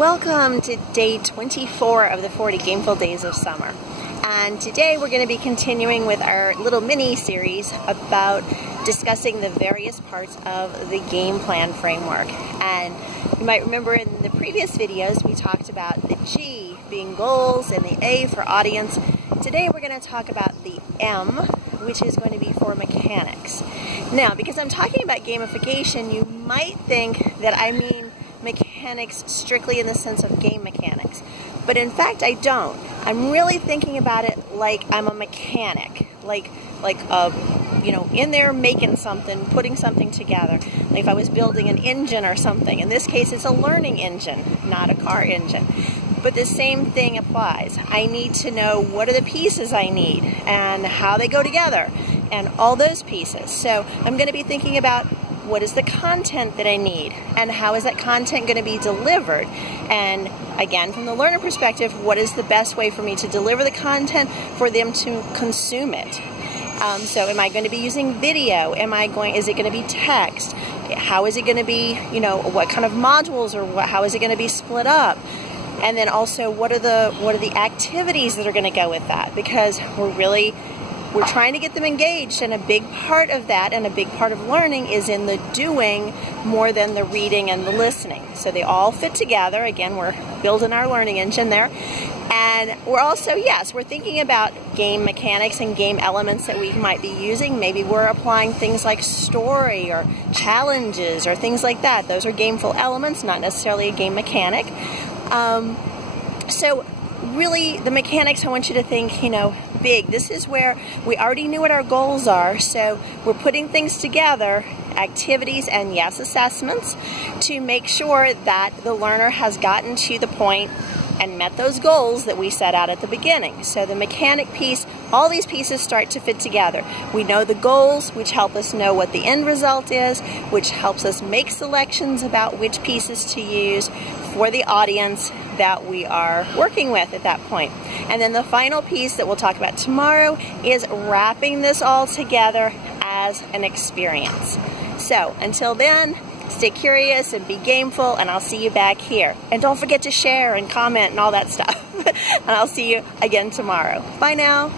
Welcome to day 24 of the 40 Gameful Days of Summer. And today we're going to be continuing with our little mini-series about discussing the various parts of the game plan framework. And you might remember in the previous videos we talked about the G being goals and the A for audience. Today we're going to talk about the M, which is going to be for mechanics. Now, because I'm talking about gamification, you might think that I mean mechanics strictly in the sense of game mechanics. But in fact, I don't. I'm really thinking about it like I'm a mechanic, like in there making something, putting something together. Like if I was building an engine or something. In this case, it's a learning engine, not a car engine. But the same thing applies. I need to know what are the pieces I need and how they go together and all those pieces. So I'm going to be thinking about what is the content that I need and how is that content going to be delivered, and again from the learner perspective, what is the best way for me to deliver the content for them to consume it. So am I going to be using video? Is it going to be text? How is it going to be, what kind of modules, or how is it going to be split up? And then also what are the activities that are going to go with that, because we're trying to get them engaged, and a big part of that and a big part of learning is in the doing more than the reading and the listening. So they all fit together. Again, we're building our learning engine there. And we're also, yes, we're thinking about game mechanics and game elements that we might be using. Maybe we're applying things like story or challenges or things like that. Those are gameful elements, not necessarily a game mechanic. So really, the mechanics, I want you to think, big. This is where we already knew what our goals are, so we're putting things together, activities and yes, assessments, to make sure that the learner has gotten to the point and met those goals that we set out at the beginning. So the mechanic piece, all these pieces start to fit together. We know the goals, which help us know what the end result is, which helps us make selections about which pieces to use for the audience that we are working with at that point. And then the final piece that we'll talk about tomorrow is wrapping this all together as an experience. So until then, stay curious and be gameful, and I'll see you back here. And don't forget to share and comment and all that stuff. And I'll see you again tomorrow. Bye now.